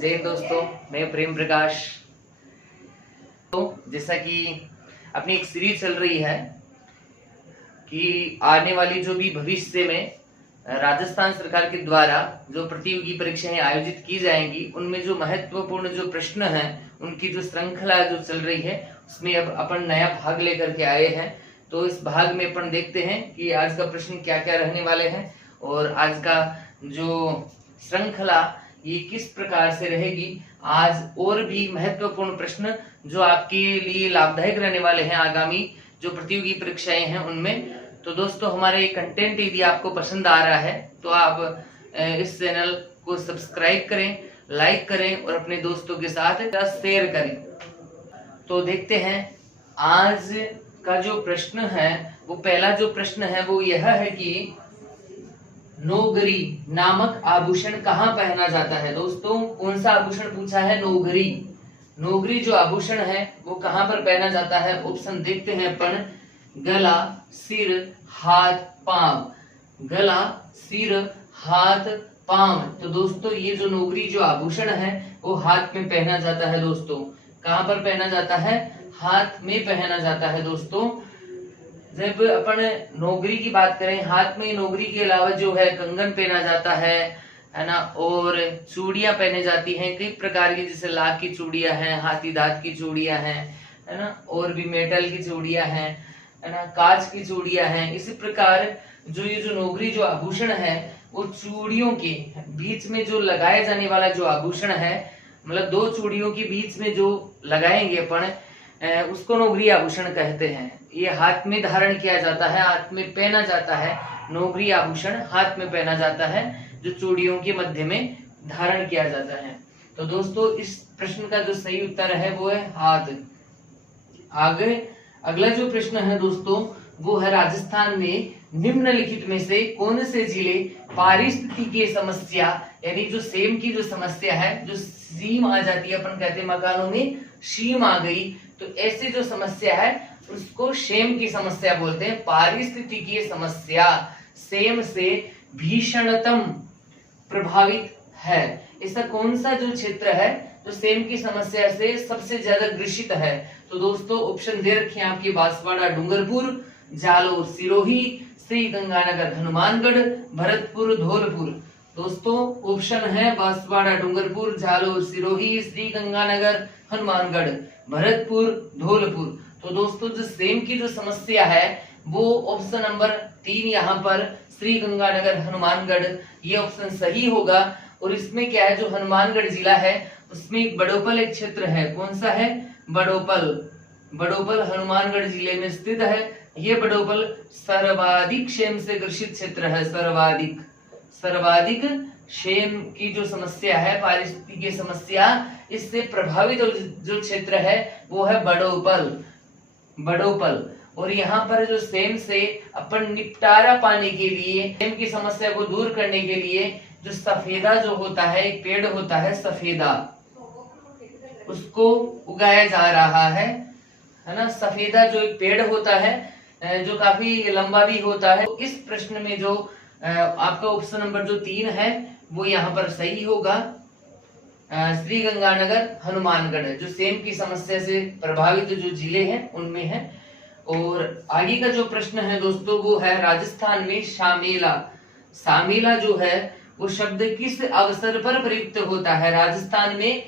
जय हिंद दोस्तों, मैं प्रेम प्रकाश। तो जैसा कि अपनी एक सीरीज चल रही है कि आने वाली जो भी भविष्य में राजस्थान सरकार के द्वारा जो प्रतियोगी परीक्षाएं आयोजित की जाएंगी, उनमें जो महत्वपूर्ण जो प्रश्न हैं, उनकी जो श्रृंखला जो चल रही है, उसमें अब अपन नया भाग लेकर के आए हैं। तो इस भाग में अपन देखते हैं कि आज का प्रश्न क्या क्या रहने वाले हैं और आज का जो श्रृंखला ये किस प्रकार से रहेगी। आज और भी महत्वपूर्ण प्रश्न जो आपके लिए लाभदायक रहने वाले हैं आगामी जो प्रतियोगी परीक्षाएं हैं उनमें। तो दोस्तों, हमारे कंटेंट यदि आपको पसंद आ रहा है तो आप इस चैनल को सब्सक्राइब करें, लाइक करें और अपने दोस्तों के साथ शेयर करें। तो देखते हैं आज का जो प्रश्न है, वो पहला जो प्रश्न है वो यह है कि नौगरी नामक आभूषण कहाँ पहना जाता है। दोस्तों, कौन सा आभूषण पूछा है? नौगरी। नौगरी जो आभूषण है वो कहाँ पर पहना जाता है? ऑप्शन देखते हैं अपन, गला, सिर, हाथ, पांव। गला, सिर, हाथ, पांव। तो दोस्तों, ये जो नौगरी जो आभूषण है वो हाथ में पहना जाता है। दोस्तों, कहाँ पर पहना जाता है? हाथ में पहना जाता है। दोस्तों, जब अपन नौगरी की बात करें, हाथ में नौगरी के अलावा जो है कंगन पहना जाता है ना, और चूड़ियां पहने जाती हैं कई प्रकार की, जैसे लाख की चूड़ियां हैं, हाथी दांत की चूड़ियां हैं, है ना, और भी मेटल की चूड़ियां हैं, है ना, कांच की चूड़ियां हैं। इसी प्रकार ये जो नौगरी जो आभूषण है वो चूड़ियों के बीच में जो लगाए जाने वाला जो आभूषण है, मतलब दो चूड़ियों के बीच में जो लगाएंगे अपन, उसको नौगरी आभूषण कहते हैं। ये हाथ में धारण किया जाता है, हाथ में पहना जाता है। नौगरी आभूषण हाथ में पहना जाता है, जो चूड़ियों के मध्य में धारण किया जाता है। तो दोस्तों, इस प्रश्न का जो सही उत्तर है वो है हाथ। आगे अगला जो प्रश्न है दोस्तों, वो है राजस्थान में निम्नलिखित में से कौन से जिले पारिस्थितिकीय समस्या, यानी जो सेम की जो समस्या है, जो सीम आ जाती है, अपन कहते हैं मकानों में सीम आ गई, तो ऐसी जो समस्या है उसको सेम की समस्या बोलते हैं। पारिस्थितिकीय समस्या सेम से भीषणतम प्रभावित है। ऐसा कौन सा जो क्षेत्र है जो सेम की समस्या से सबसे ज्यादा ग्रसित है? तो दोस्तों, ऑप्शन दे रखे हैं आपके, बांसवाड़ा डूंगरपुर, जालोर सिरोही, श्री गंगानगर हनुमानगढ़, भरतपुर धौलपुर। दोस्तों, ऑप्शन है बांसवाड़ा डूंगरपुर, जालोर सिरोही, श्री गंगानगर हनुमानगढ़, भरतपुर धौलपुर। तो दोस्तों, जो सेम की जो समस्या है वो ऑप्शन नंबर 3 यहाँ पर श्री गंगानगर हनुमानगढ़, ये ऑप्शन सही होगा। और इसमें क्या है, जो हनुमानगढ़ जिला है उसमें बड़ोपल एक क्षेत्र है। कौन सा है? बड़ोपल। बड़ोपल हनुमानगढ़ जिले में स्थित है। ये बड़ोपल सर्वाधिक क्षेम से ग्रसित क्षेत्र है। सर्वाधिक क्षेम की जो समस्या है, पारिस्थितिकीय समस्या, इससे प्रभावित जो क्षेत्र है वो है बड़ोपल। और यहाँ पर जो सेम से अपन निपटारा पाने के लिए, सेम की समस्या को दूर करने के लिए जो सफेदा जो होता है, एक पेड़ होता है सफेदा, उसको उगाया जा रहा है ना। सफेदा जो एक पेड़ होता है जो काफी लंबा भी होता है। तो इस प्रश्न में जो आपका ऑप्शन नंबर जो 3 है वो यहाँ पर सही होगा। श्री गंगानगर हनुमानगढ़ जो सेम की समस्या से प्रभावित जो जिले हैं उनमें है। और आगे का जो प्रश्न है दोस्तों, वो है राजस्थान में शामेला। शामेला जो है वो शब्द किस अवसर पर प्रयुक्त होता है? राजस्थान में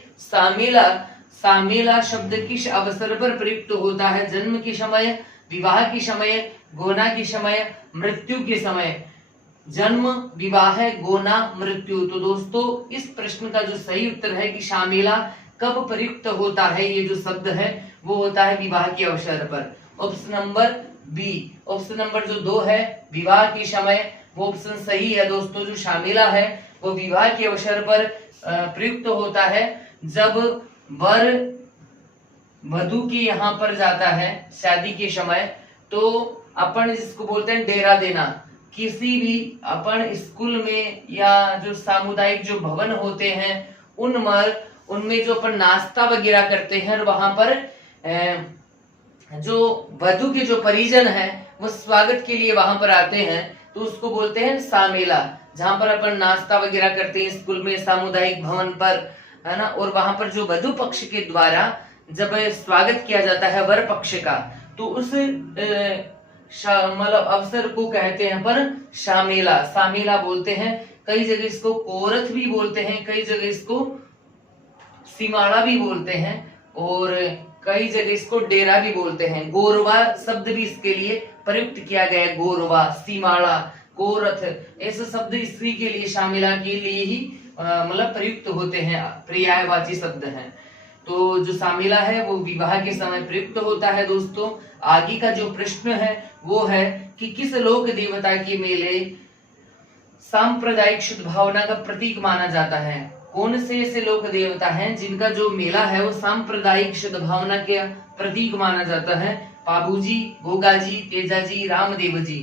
शामेला शब्द किस अवसर पर प्रयुक्त होता है? जन्म के समय, विवाह के समय, गोना के समय, मृत्यु के समय। जन्म, विवाह, गोना, मृत्यु। तो दोस्तों, इस प्रश्न का जो सही उत्तर है कि शामेला कब प्रयुक्त होता है, ये जो शब्द है वो होता है विवाह के अवसर पर। Option number B, option number जो 2 है विवाह के समय, वो ऑप्शन सही है दोस्तों। जो शामेला है वो विवाह के अवसर पर प्रयुक्त होता है, जब वर वधू के यहाँ पर जाता है शादी के समय। तो अपन जिसको बोलते हैं डेरा देना, किसी भी अपन स्कूल में या जो सामुदायिक जो भवन होते हैं उनमें जो अपन नाश्ता वगैरह करते हैं, और वहां पर जो वधू के जो परिजन हैं वो स्वागत के लिए वहां पर आते हैं, तो उसको बोलते हैं शामेला। जहां पर अपन नाश्ता वगैरह करते हैं स्कूल में, सामुदायिक भवन पर, है ना। और वहां पर जो वधु पक्ष के द्वारा जब स्वागत किया जाता है वर पक्ष का, तो उस मतलब अवसर को कहते हैं पर शामेला, सामेला बोलते हैं। कई जगह इसको कोरथ भी बोलते हैं, कई जगह इसको सीमाड़ा भी बोलते हैं, और कई जगह इसको डेरा भी बोलते हैं। गोरवा शब्द भी इसके लिए प्रयुक्त किया गया है। गोरवा, सीमाड़ा, कोरथ, ऐसे शब्द स्त्री के लिए, शामिला के लिए ही मतलब प्रयुक्त होते हैं, पर्यायवाची शब्द हैं। तो जो शामिला है वो विवाह के समय प्रयुक्त होता है। दोस्तों आगे का जो प्रश्न है वो है कि किस लोक देवता के मेले सांप्रदायिक शुद्ध भावना का प्रतीक माना जाता है? कौन से ऐसे लोक देवता हैं जिनका जो मेला है वो सांप्रदायिक शुद्ध भावना के प्रतीक माना जाता है? पाबूजी, गोगाजी, तेजाजी, रामदेव जी।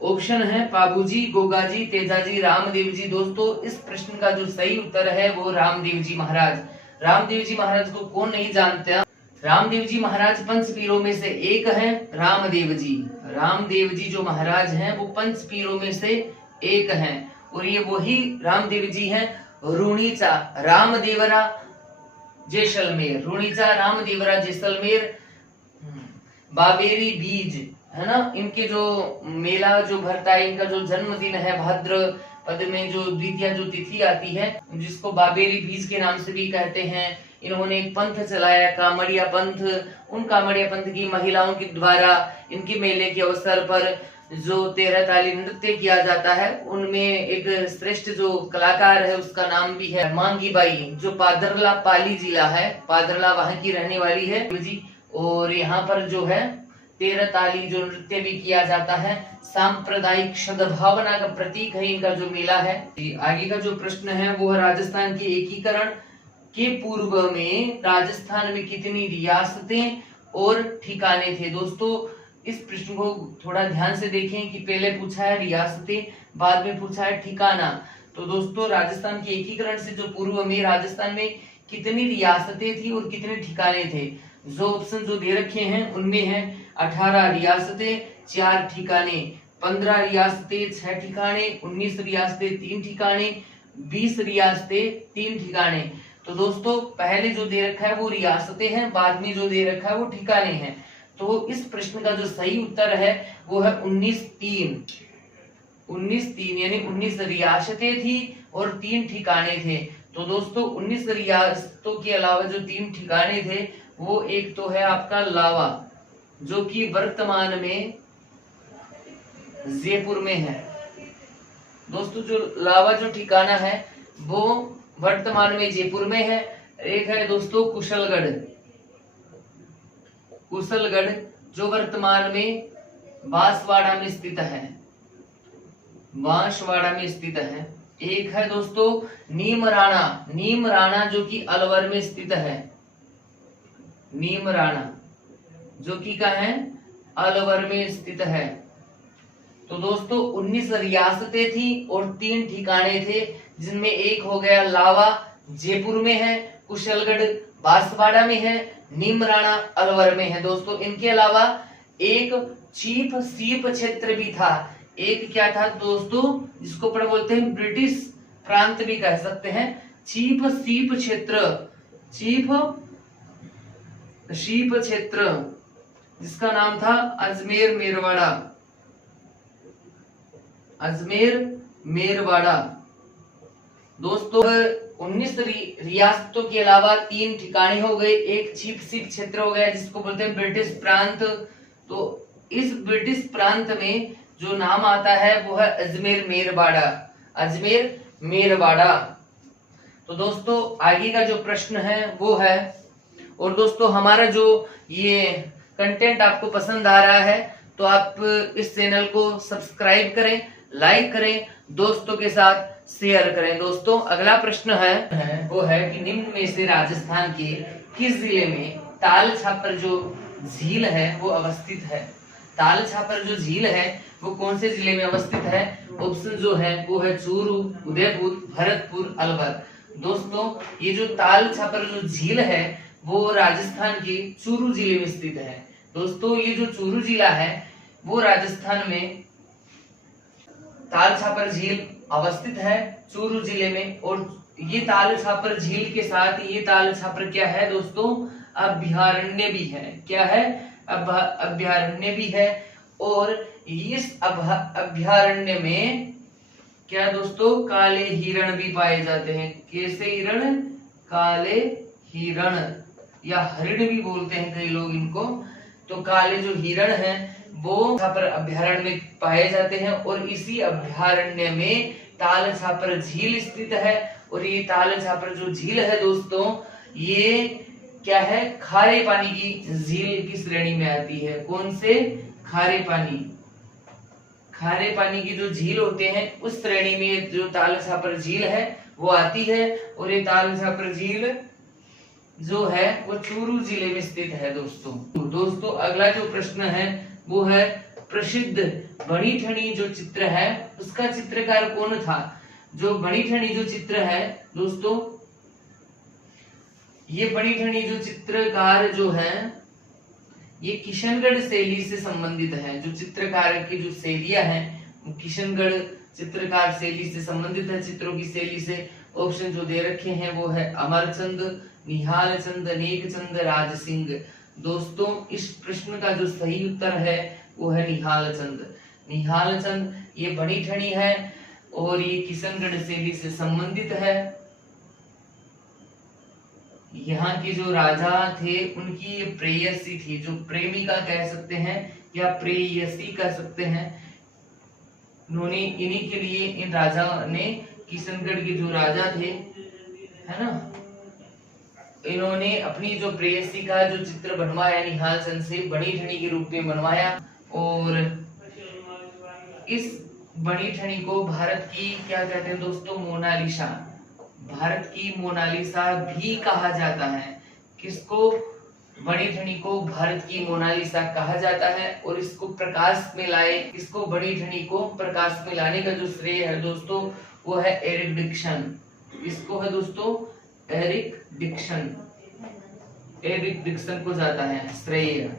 ऑप्शन है पाबूजी, गोगाजी, तेजाजी, रामदेव जी। दोस्तों इस प्रश्न का जो सही उत्तर है वो रामदेव जी महाराज। रामदेव जी महाराज को कौन नहीं जानता? रामदेव जी महाराज पंच पीरों में से एक हैं रामदेव जी। रामदेव जी जो महाराज हैं वो पंच पीरों में से एक हैं, और ये वही रामदेव जी हैं रुणीचा रामदेवरा जैसलमेर। रुणीचा रामदेवरा जैसलमेर बाबेरी बीज, है ना। इनके जो मेला जो भरता है, इनका जो जन्मदिन है भाद्र पद में जो द्वितीया जो तिथि आती है, जिसको बाबेरी बीज के नाम से भी कहते हैं। इन्होंने एक पंथ चलाया, कामड़िया पंथ। उन कामड़िया पंथ की महिलाओं के द्वारा इनके मेले के अवसर पर जो 13 ताली नृत्य किया जाता है, उनमें एक श्रेष्ठ जो कलाकार है उसका नाम भी है मांगी बाई, जो पादरला पाली जिला है, पादरला वहां की रहने वाली है जी। और यहाँ पर जो है 13 ताली जो नृत्य भी किया जाता है, सांप्रदायिक सद्भावना का प्रतीक है इनका जो मेला है। आगे का जो प्रश्न है वो है राजस्थान के एकीकरण के पूर्व में राजस्थान में कितनी रियासतें और ठिकाने थे? दोस्तों इस प्रश्न को थोड़ा ध्यान से देखें कि पहले पूछा है रियासतें, बाद में पूछा है ठिकाना। तो दोस्तों राजस्थान के एकीकरण से जो पूर्व में राजस्थान में कितनी रियासतें थी और कितने ठिकाने थे? जो ऑप्शन जो दे रखे हैं उनमें है 18 रियासतें 4 ठिकाने, 15 रियासतें 6 ठिकाने, 19 रियासतें 3 ठिकाने, 20 रियासतें 3 ठिकाने। तो दोस्तों पहले जो दे रखा है वो रियासतें हैं, बाद में जो दे रखा है वो ठिकाने हैं। तो इस प्रश्न का जो सही उत्तर है वो है 19-3। 19-3 यानी 19 रियासतें थी और 3 ठिकाने थे। तो दोस्तों 19 रियासतों के अलावा जो 3 ठिकाने थे वो एक तो है आपका लावा, जो कि वर्तमान में जयपुर में है। दोस्तों जो लावा जो ठिकाना है वो वर्तमान में जयपुर में है। एक है दोस्तों कुशलगढ़, कुशलगढ़ जो वर्तमान में बांसवाड़ा में स्थित है, बांसवाड़ा में स्थित है। एक है दोस्तों नीमराणा, नीमराणा जो कि अलवर में स्थित है, नीमराणा जो कि कहाँ है? अलवर में स्थित है। तो दोस्तों 19 रियासतें थी और 3 ठिकाने थे, जिनमें एक हो गया लावा जयपुर में है, कुशलगढ़ बांसवाड़ा में है, नीमराणा अलवर में है। दोस्तों इनके अलावा एक चीफ सीप क्षेत्र भी था। एक क्या था दोस्तों, जिसको पर बोलते हैं ब्रिटिश प्रांत भी कह सकते हैं, चीफ सीप क्षेत्र, चीफ शीप क्षेत्र, जिसका नाम था अजमेर मेरवाड़ा, अजमेर मेरवाड़ा। दोस्तों 19 रियासतों के अलावा 3 ठिकाने हो गए, एक चीफ सीप क्षेत्र हो गया जिसको बोलते हैं ब्रिटिश प्रांत। तो इस ब्रिटिश प्रांत में जो नाम आता है वो है अजमेर मेरवाड़ा, अजमेर मेरवाड़ा। तो दोस्तों आगे का जो प्रश्न है वो है, और दोस्तों हमारा जो ये कंटेंट आपको पसंद आ रहा है तो आप इस चैनल को सब्सक्राइब करें, लाइक करें, दोस्तों के साथ शेयर करें। दोस्तों अगला प्रश्न है वो है कि निम्न में से राजस्थान के किस जिले में ताल छापर जो झील है वो अवस्थित है? ताल छापर जो झील है वो कौन से जिले में अवस्थित है? ऑप्शन जो है वो है चूरू, उदयपुर, भरतपुर, अलवर। दोस्तों ये जो ताल छापर जो झील है वो राजस्थान के चूरू जिले में स्थित है। दोस्तों ये जो चूरू जिला है वो राजस्थान में ताल छापर झील अवस्थित है चूरू जिले में, और ये ताल छापर झील के साथ ये ताल छापर क्या है दोस्तों, अभयारण्य भी है। क्या है, अभयारण्य भी है। और इस अभयारण्य में क्या दोस्तों, काले हिरण भी पाए जाते हैं। कैसे हिरण, काले हिरण या हरिण भी बोलते हैं कई लोग इनको। तो काले जो हिरण हैं वो यहाँ पर अभयारण्य में पाए जाते हैं और इसी अभयारण्य में ताल छापर झील स्थित है। और ये ताल छापर जो झील है दोस्तों, ये क्या है, खारे पानी की झील की श्रेणी में आती है। कौन से, खारे पानी की जो झील होते हैं उस श्रेणी में जो ताल छापर झील है वो आती है। और ये ताल छापर झील जो है वो चूरू जिले में स्थित है दोस्तों अगला जो प्रश्न है वो है, प्रसिद्ध बनी ठनी जो चित्र है उसका चित्रकार कौन था। जो बनी ठनी जो चित्र है दोस्तों, ये बनी ठनी जो चित्रकार जो है ये किशनगढ़ शैली से संबंधित है। जो चित्रकार की जो शैलियां हैं वो किशनगढ़ चित्रकार शैली से संबंधित है, चित्रों की शैली से। ऑप्शन जो दे रखे हैं वो है अमरचंद, निहाल चंद, नेक चंद, राज सिंह। दोस्तों इस प्रश्न का जो सही उत्तर है वो है निहाल चंद। निहाल चंद ये बनी ठनी है और ये किशनगढ़ शैली से संबंधित है। यहाँ के जो राजा थे उनकी ये प्रेयसी थी, जो प्रेमिका कह सकते हैं या प्रेयसी कह सकते हैं। उन्होंने इन्हीं के लिए इन राजा ने, किशनगढ़ के जो राजा थे है ना, इन्होंने अपनी जो प्रेयसी का जो चित्र बनवाया निहाल चंद से, बनी ठनी के रूप में बनवाया। और इस बनी ठनी को भारत की क्या कहते हैं दोस्तों, मोनालिसा, भारत की मोनालिसा भी कहा जाता है। किसको, बनी ठनी को भारत की मोनालिसा कहा जाता है। और इसको प्रकाश में लाए, इसको बनी ठनी को प्रकाश में लाने का जो श्रेय है दोस्तों वो है एरिक डिक्सन। इसको है दोस्तों एरिक डिक्सन को जाता है श्रेय।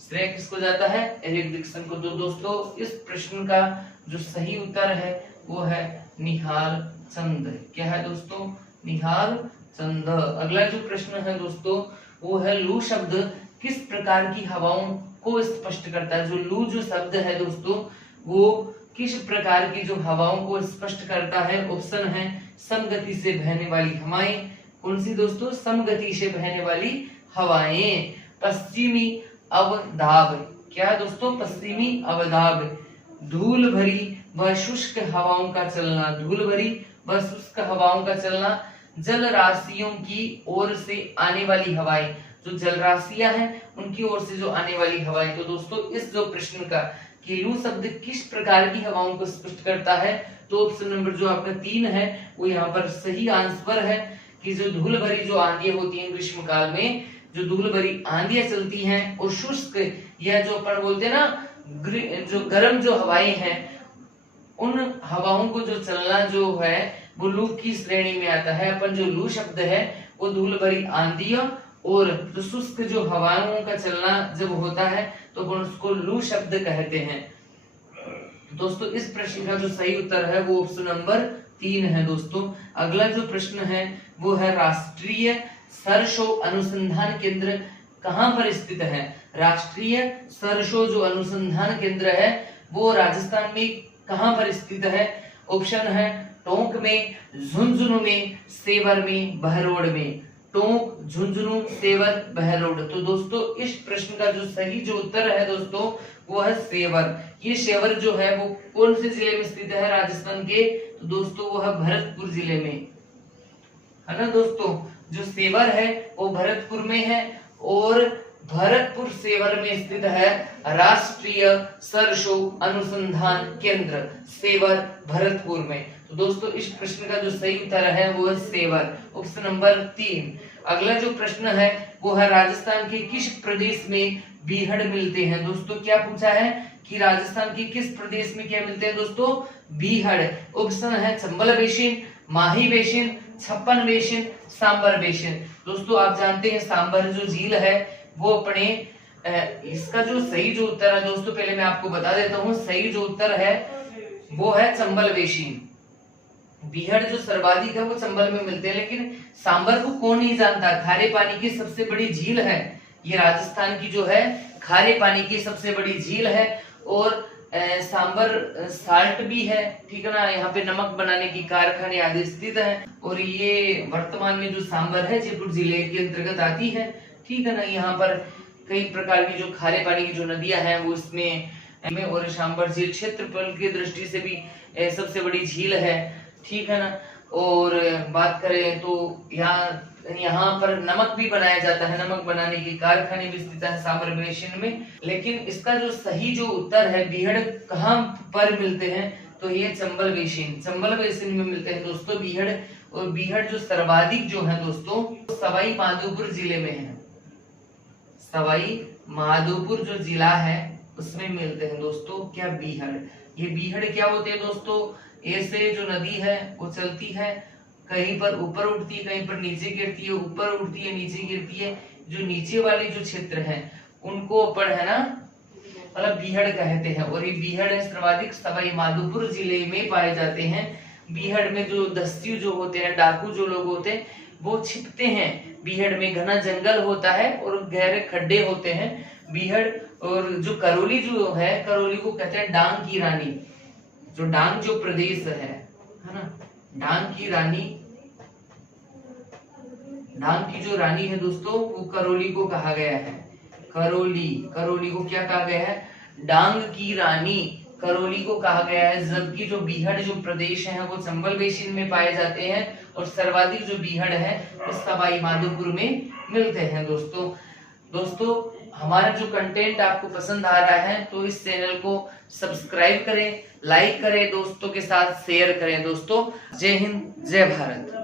श्रेय किसको जाता है, एरिक डिक्सन को। तो दोस्तों इस प्रश्न का जो सही उत्तर है वो है निहाल चंद। क्या है दोस्तों, निहाल चंद। अगला जो प्रश्न है दोस्तों वो है, लू शब्द किस प्रकार की हवाओं को स्पष्ट करता है। जो लू जो शब्द है दोस्तों वो किस प्रकार की जो हवाओं को स्पष्ट करता है। ऑप्शन है समगति से बहने वाली हवाएं। कौन सी दोस्तों, समगति से बहने वाली हवाएं। पश्चिमी अवदाब। क्या दोस्तों, पश्चिमी अवदाब। धूल भरी व शुष्क हवाओं का चलना, धूल भरी व शुष्क हवाओं का चलना। जल राशियों की ओर से आने वाली हवाएं, जो जल राशियां हैं उनकी ओर से जो आने वाली हवाएं। तो दोस्तों इस जो प्रश्न का कि लू शब्द किस प्रकार की हवाओं को स्पष्ट करता है, तो ऑप्शन नंबर जो आपका 3 है वो यहाँ पर सही आंसर है। कि जो धूल भरी जो आंधियां होती हैं ग्रीष्म काल में, जो धूल भरी आंधियां चलती हैं और शुष्क या जो अपन बोलते हैं ना जो गर्म जो हवाएं हैं, उन हवाओं को जो चलना जो है वो लू की श्रेणी में आता है। अपन जो लू शब्द है वो धूल भरी आंधियां और जो शुष्क जो हवाओं का चलना जब होता है तो उसको लू शब्द कहते हैं। दोस्तों इस प्रश्न का जो सही उत्तर है वो ऑप्शन नंबर 3 है दोस्तों। अगला जो प्रश्न है वो है, राष्ट्रीय सरसों अनुसंधान केंद्र कहाँ पर स्थित है। राष्ट्रीय सरसों जो अनुसंधान केंद्र है वो राजस्थान में कहाँ पर स्थित है। ऑप्शन है टोंक में, झुंझुनू में, सेवर में, बहरोड में। टोंक, झुंझुनू, सेवर, बहरोड। तो दोस्तों इस प्रश्न का जो सही जो उत्तर है दोस्तों वो है सेवर। ये सेवर जो है वो कौन से जिले में स्थित है राजस्थान के, तो दोस्तों वो है भरतपुर जिले में, है ना दोस्तों। जो सेवर है वो भरतपुर में है और भरतपुर सेवर में स्थित है राष्ट्रीय सरसों अनुसंधान केंद्र, सेवर भरतपुर में। तो दोस्तों इस प्रश्न का जो सही उत्तर है वो है सेवर, ऑप्शन नंबर 3। अगला जो प्रश्न है वो है, राजस्थान के किस प्रदेश में बीहड़ मिलते हैं। दोस्तों क्या पूछा है कि राजस्थान के किस प्रदेश में क्या मिलते हैं दोस्तों, बीहड़। ऑप्शन है चंबल बेसिन, माही बेसिन, छप्पन बेसिन, सांबर बेसिन। दोस्तों आप जानते हैं सांबर जो झील है वो अपने इसका जो सही जो उत्तर है दोस्तों, पहले मैं आपको बता देता हूँ, सही जो उत्तर है वो है चंबल बेसिन। बीहड़ जो सर्वाधिक है वो चंबल में मिलते हैं, लेकिन सांबर को कौन नहीं जानता, खारे पानी की सबसे बड़ी झील है ये, राजस्थान की जो है खारे पानी की सबसे बड़ी झील है। और सांबर साल्ट भी है, ठीक है ना, यहाँ पे नमक बनाने की कारखाने आदि स्थित है। और ये वर्तमान में जो सांबर है जयपुर जिले के अंतर्गत आती है, ठीक है ना। यहाँ पर कई प्रकार की जो खारे पानी की जो नदियां हैं वो इसमें, और सांबर झील क्षेत्रफल की दृष्टि से भी सबसे बड़ी झील है, ठीक है ना। और बात करें तो यहाँ पर नमक भी बनाया जाता है, नमक बनाने की कारखाने भी स्थित है सांबर बेसिन में। लेकिन इसका जो सही जो उत्तर है बीहड़ कहाँ पर मिलते हैं, तो ये चंबल बेसिन में मिलते हैं दोस्तों बीहड़। और बीहड़ जो सर्वाधिक जो है दोस्तों सवाई माधोपुर जिले में है, सवाई माधोपुर जो जिला है उसमें मिलते हैं दोस्तों क्या, बीहड़। ये बीहड़ क्या होते हैं दोस्तों, ऐसे जो नदी है वो चलती है, कहीं पर ऊपर उठती है, कहीं पर नीचे गिरती है, ऊपर उठती है, नीचे गिरती है। जो नीचे वाले जो क्षेत्र है उनको अपन है ना मतलब बीहड़ कहते हैं। और ये बीहड़ है सर्वाधिक सवाई माधोपुर जिले में पाए जाते हैं। बीहड़ में जो दस्यु जो होते हैं, डाकू जो लोग होते हैं वो छिपते हैं बीहड़ में, घना जंगल होता है और गहरे खड्डे होते हैं बीहड़। और जो करौली जो है, करौली को कहते हैं डांग की रानी, जो डांग जो प्रदेश है ना, डांग की रानी, डांग की जो रानी है दोस्तों वो करौली को कहा गया है, करौली को क्या कहा गया है, डांग की रानी करौली को कहा गया है। जबकि जो बीहड़ जो प्रदेश है वो चंबल बेसिन में पाए जाते हैं और सर्वाधिक जो बीहड़ है वो सवाई माधोपुर में मिलते हैं दोस्तों हमारा जो कंटेंट आपको पसंद आ रहा है तो इस चैनल को सब्सक्राइब करें, लाइक करें, दोस्तों के साथ शेयर करें दोस्तों। जय हिंद, जय भारत।